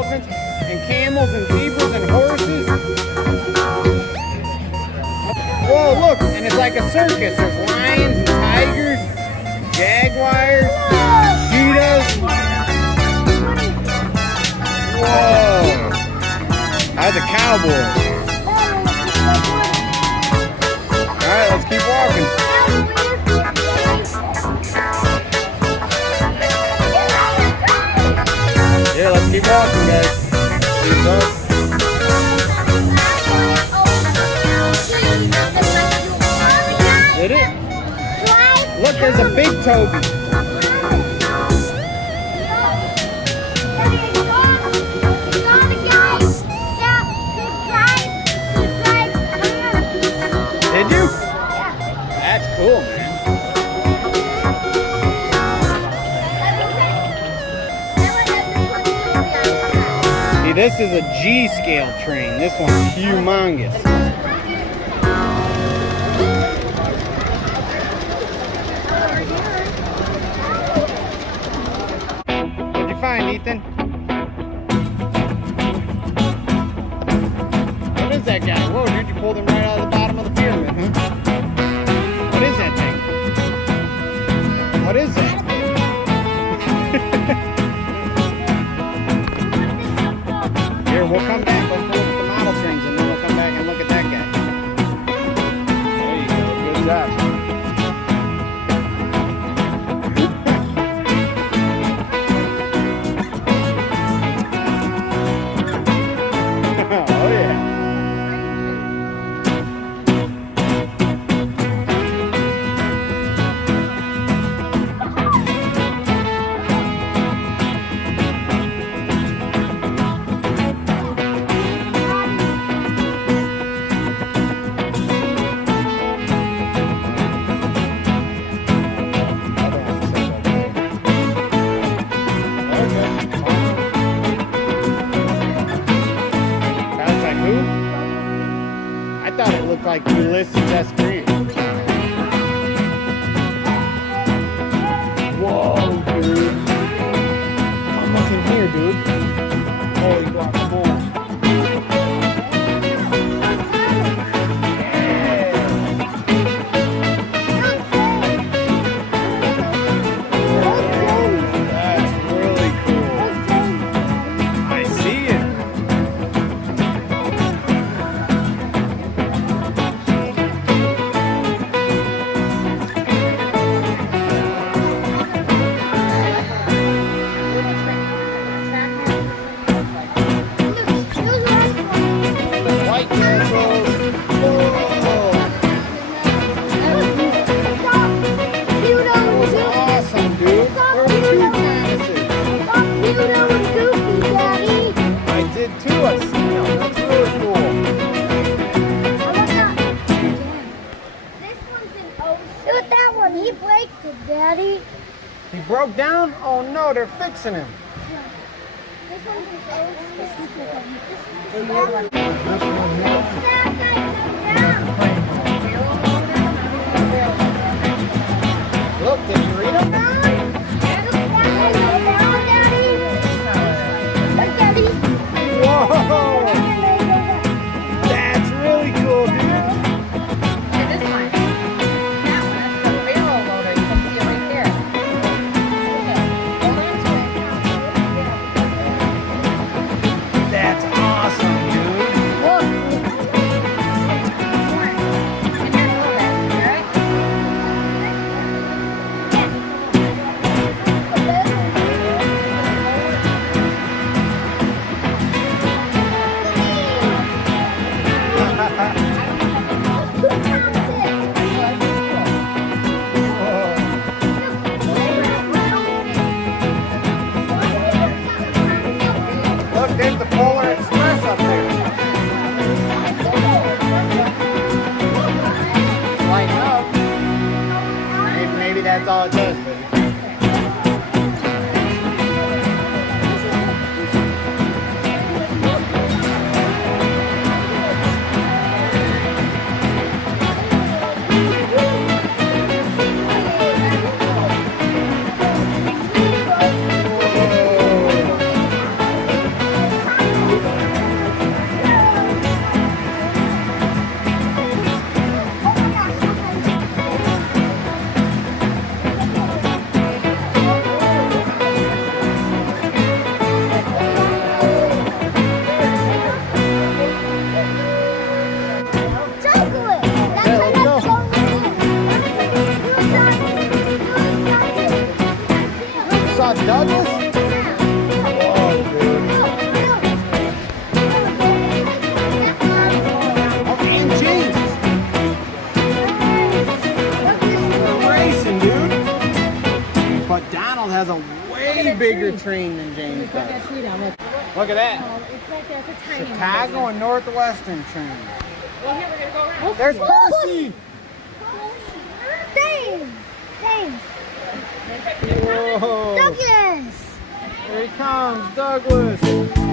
elephants and camels and zebras and horses. Whoa, look, and it's like a circus. There's lions and tigers, jaguars, cheetahs. Whoa, that's a cowboy. All right, let's keep walking. Yeah, let's keep walking, guys. Keep up. Did it? Look, there's a big Toby. Did you? That's cool, man. See, this is a G-scale train. This one's humongous. What'd you find, Ethan? What is that guy? Whoa, dude, you pulled him right out of the bottom of the pyramid, huh? What is that thing? What is that? Here, we'll come back. Let's look at the model trains and then we'll come back and look at that guy. There you go. Good job. Oh, yeah. I thought it looked like Ulysses S. Grant. Whoa, dude. Come look in here, dude. Holy guacamole. That's really cool. I see it. He braked it, Daddy. He broke down? Oh no, they're fixing him. This one's in those. This one's Look, did you read them? Whoa! That's really cool, dude. There's the Polar Express up there. Lighten up. Maybe that's all it does, baby. bigger train than James Put that does. tree down. Look. Look at that. Oh, it's right there. It's a tiny one. Chicago and Northwestern train. Well, here, we're going to go around. There's Percy. James! James! Whoa. Douglas! Here he comes, Douglas.